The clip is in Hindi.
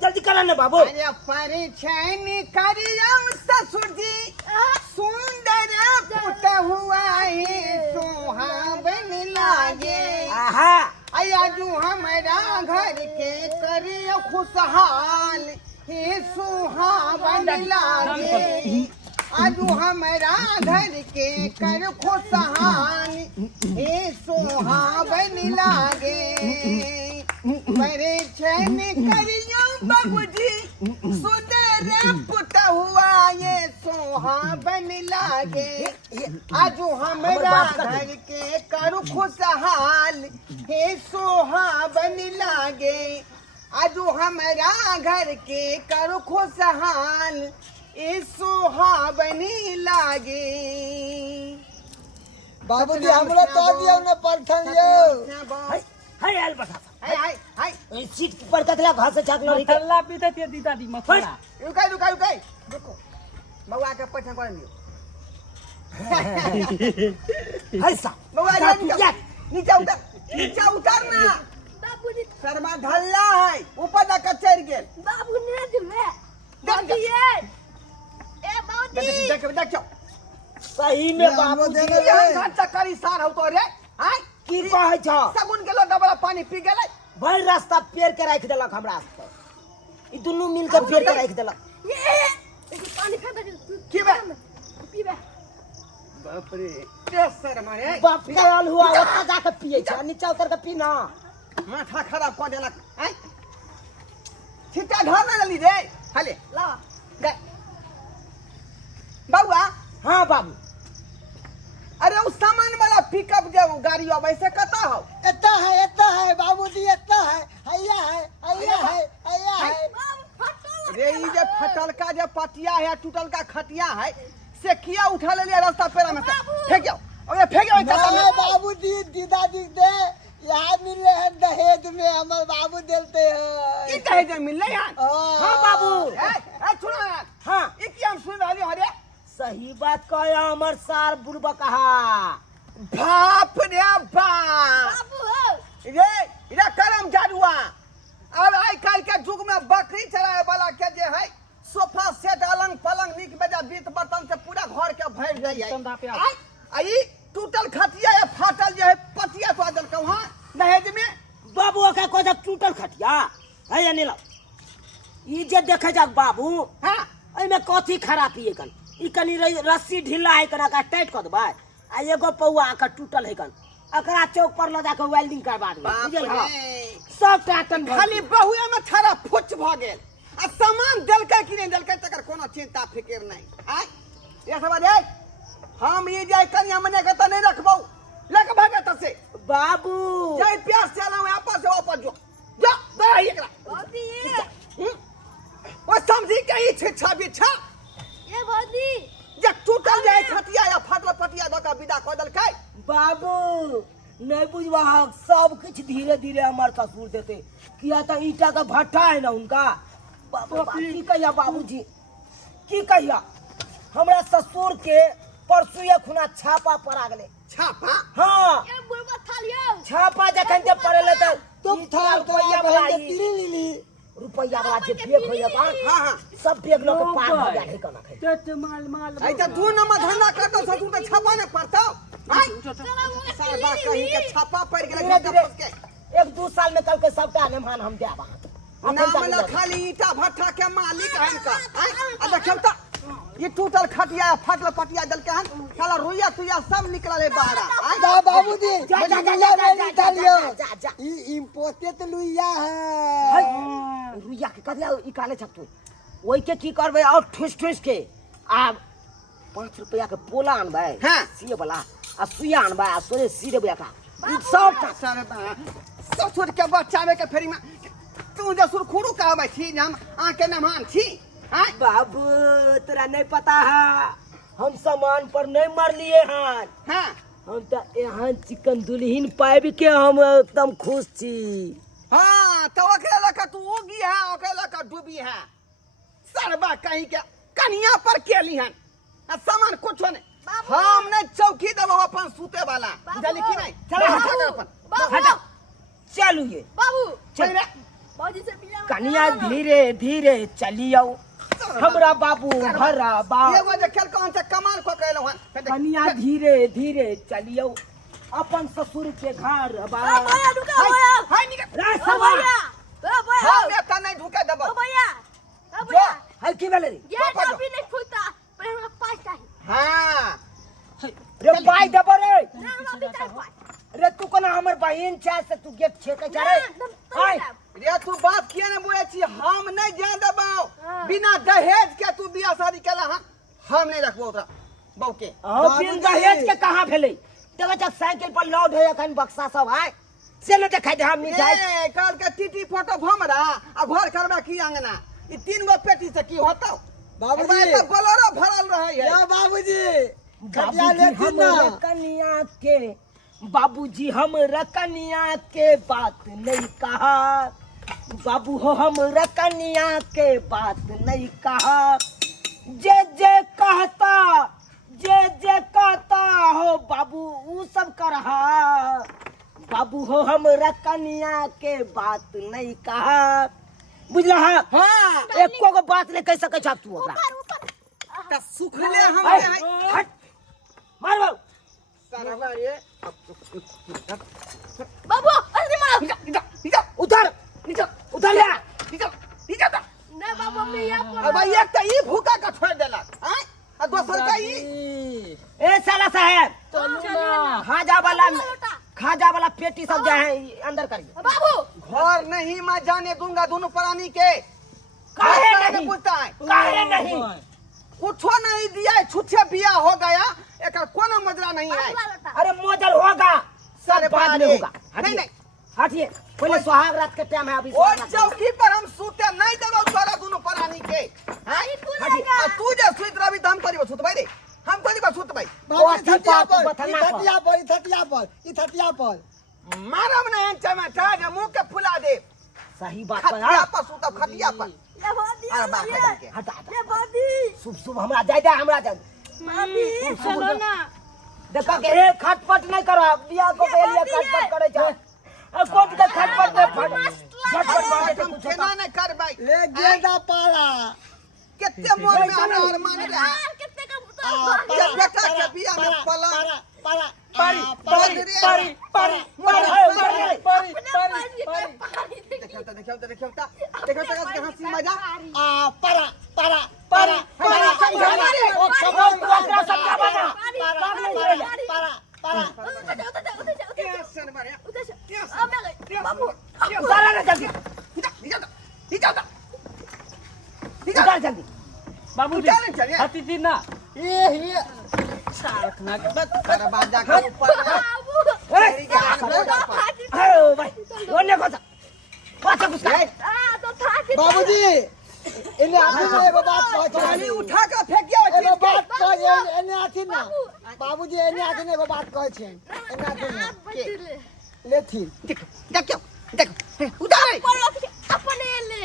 जल्दी करा ना बाबू। अरे परिचय करियो ससुर जी सुंदर पुत हुआ है सुहावन लागे। आजू हमारा घर के करियो खुशहाल हे सुहावन लागे। आजू हमारा घर के कर खुशहाल हे सुहावन लागे। परिचय करियो बाबूजी सुंदर पुत हुआ ये सुहावन लागे। आजू हमारा घर के कर खुशहाल हे सुहावन लागे। आजू हमारा घर के कर खुशहाल ए सुहावनी लागे। बाबूजी हमरा तो दियो न परथन यो। हाय आल बता। हाय सीट पर कतला घास से छाक लड़ी अल्लाह पीते ते दीदा दी मखरा। रुकाई देखो बउआ के पठन कर लियो। हाय सा बउआ नीचे उतर ना। बाबूजी शर्मा ढल्ला है ऊपर जाकर चढ़ गेल। बाबू ने दिलवे बाबूजी ए बाबूजी देखो सही में बाबू जी ये घाटा करी सार हो तो रे। हाय की कहै छ सगुन गेलो डबला पानी पी गेलै। भर रास्ता पेर के राख देलक हमरा से। ई दुनु मिल के पेर के राख देलक। ये पानी फेंक दे की बे पीबे। बाप रे ते शर्मा रे बाप का आल हुआ ओता जाके पिए छ नीचे उतर के पी ना। माथा खराब कर देलक। हाय छिटा ढल ना ली रे हाले ला गे बउआ। हां बाबू। अरे उस सामान वाला पिकअप जो गाड़ी अब ऐसे कता हो। एता है बाबूजी एता है। हैया है। रे ई जे फटल का जे पटिया है टूटल का खटिया है से किया उठा ले लिया रास्ता पेरा में से फेंकियो। अबे फेंकियो कता में। बाबूजी दीदा दी दे यहाँ मिले हैं दहेज में हमर बाबू देते हैं। ई दहेज में मिल यार। हां बाबू। ए सुनो यार। हां ई की हम सुन रहलियो रे। सही बात कहया हमर सार बुढ़बा कहा। बाप रे बाप बाबू हो रे करम जादुआ। अब आई काल के युग में बकरी चराए वाला के जे है सोफा सेट अलंग पलंग निक बेजा बीत बर्तन से पूरा घर के भर जाई है। आई टूटल खटिया या फाटल जे है पटिया तो दल के वहां दहेज में। बाबू का कोजा टूटल खटिया है या नीला। ई जे देखे जा बाबू हां एमे कथी खराबी है कन। ई कनी रस्सी ढीला है कना का टाइट कर देबा आ एगो पौआ का टूटल है कन अकरा चौक पर ल जाके वेल्डिंग करवा देबे बुझल हां सब टाटन खाली बहुए में थरा फुच भ गेल आ सामान देलकै कि नहीं देलकै तकर कोनो चिंता फिकर नहीं। आय ये सब दे हम ये जाय कनिया मने के त नहीं रखबौ लेके भागे त से बाबू जाय प्यास चला वापस से वापस जो दे एकरा बाबूजी ओ समझी के ई छिछा बिछा ये बाबूजी जे टूटल जाय खटिया या फाटल पटिया द के विदा क देलकै। बाबू नहीं बुझवा सब कुछ धीरे धीरे हमार ससुर देते किया तो ईटा का भट्टा है ना उनका। बाबू की कहिया बाबूजी की कहिया हमरा ससुर के परसों ये खुना छापा पड़ा गले। छापा हां ये बुढ़वा थालियो छापा जखन जे पड़ले त तुम थाल तो रुपया बहन वाला ली रुपया वाला जे बेग होया बा हां सब बेग लोग पार हो जाए कना खाई। ते माल आई त दू नंबर धंधा करतो ससुर त छापा न पड़तो। आय सारबा कहीं के छापा पड़ गेलै के एक दो साल में कल के सबटा मेहमान हम देबा। नाम न खाली ईटा भट्टा के मालिक है इनका। आ देखियो त ये टूटल खटिया फाटल पटिया दल के हन साला रुइया तुइया सब निकलल है बाहर। जा बाबूजी जा जा ई इम्पोर्टेड लुइया है। रुइया के कदिया ई काले छपतो ओई के की करबे और ठुस ठुस के आ 5 रुपया के पोला अनबे हां सीए वाला आ सुइया अनबे आ सोरे सीरे बया का सबटा ससुर के बचावे के फेरी में तू जे सुरखुरु कहबै छी हम आ के मेहमान छी। हां बाबू तोरा नहीं पता है हम सामान पर नहीं मर लिए हैं। हां हम तो यहाँ चिकन दुल्हन पाइब के हम एकदम खुश छी। हां तो ओकरे लका तू ओगी है ओकरे लका डूबी है सरबा कहीं के कनिया पर केली हन आ सामान कुछ नहीं। हम ने चौकी देबो अपन सूते वाला बुझली कि नहीं। चल हटा अपन हटा चलू ये बाबू चल भौजी से बिना कनिया धीरे धीरे चलियो हमरा बाबू भरा बा एगो जे खेल कौन से कमाल को कहलो हन कनिया धीरे धीरे चलियो अपन ससुर के घर बा भैया रुका भैया हाय निकल रे ओ सवा भैया ओ भैया हम एता नहीं ढुके देबो ओ भैया ओ जो भैया है की भेले रे ये अभी नहीं खुलता पर हमरा पास चाहिए हां रे बाई दबो रे ना हमरा अभी चाहिए पास रे तू कोना हमर बहिन छे से तू गेट छेके जा रे हाय रे तू बात किए ने बोले छी हम नहीं जान देबो हाँ। बिना दहेज के तू बियाह शादी केला हम नहीं रखबो ओकरा बहू के ओ फिर दहेज के कहां भेले देखो जब साइकिल पर लोड है अखन बक्सा सब है से न देखाई दे हम नहीं जाए ए काल के टीटी फोटो भमरा आ घर करबा की अंगना ई 3 गो पेटी से की होतौ बाबूजी तो बोलेरो भरल रहे है या बाबूजी खटिया लेती ना कनिया के बाबूजी हम कनिया के बात नहीं कहा बाबू हो हम कनिया के बात नहीं कहा जे कहता हो बाबू ऊ सब कर रहा बाबू हो हम कनिया के बात नहीं कहा बुझला हां एको को बात नहीं कह सकै छ तू ओकरा त सुखले हम हाय, है हट मार बाबू सारा रे बाबू अरे मार उधर उधर ले निकल ना बाबू मैं यहां अब पर एक त ई भूखा का छोड़ देलक हैं आ दोसर का ई ए साला साहब चलिए खाजा वाला पेटी सब जो है अंदर करिए बाबू घर नहीं मैं जाने दूंगा दोनों प्राणी के काहे घर नहीं? पूछता है काहे नहीं कुछो नहीं दिया है, छुच्छे बिया हो गया एक कोनो मजरा नहीं है अरे मोजल होगा सब बाद में होगा नहीं नहीं हटिए पहले सुहाग रात के टाइम है अभी और सुहाग रात का। चौकी पर हम सूते नहीं देबो तोरा दोनों प्राणी के हैं हटिए। आ तू जे सुत रवि हम करिबो सुत भाई रे हम करिबो सुत भाई बाबूजी अथी खटिया पर, पर बथन्ना ई खटिया पर मारम ने चमचा जे मुंह के फुला दे सही बात पर खटिया हाँ। पर सुतब खटिया पर ये भौजी अरे बाप रे के हटा हटा ये भौजी शुभ शुभ हमरा जाय दे हमरा जाय मामी चलो ना देखा के ए खटपट नहीं करो बिया को के लिए खटपट करे छ कोट के खटपट में झटपट मारे तो हम कुछ केना होता नहीं करबै ले गेंदा पारा केते मोर में अनार मान रे यार कितने का आ, पुतल ये बेटा के बिया में पलंग पारा पारी पारी पारी देखो हंसी मजा आ पारा पारा पारी पारा पारी ओ खबर तू अपना सब का बना पारा पारा टेंशन मारे सारा रे जल्दी उतार जल्दी बाबूजी चल, चल, यार। हती थी ना ये रखना के दरवाजा के ऊपर ए ओ भाई ओने कोसा पाछा कुछ बाबूजी इन्हें आती ना एगो बात कहै पानी छै उठा के फेंकियो एगो बात कहै इन्हें आती ना बाबूजी इन्हें आती ना एगो बात कहै छै इन्हें आती ना लेथी देखो देखो उतार अपने ले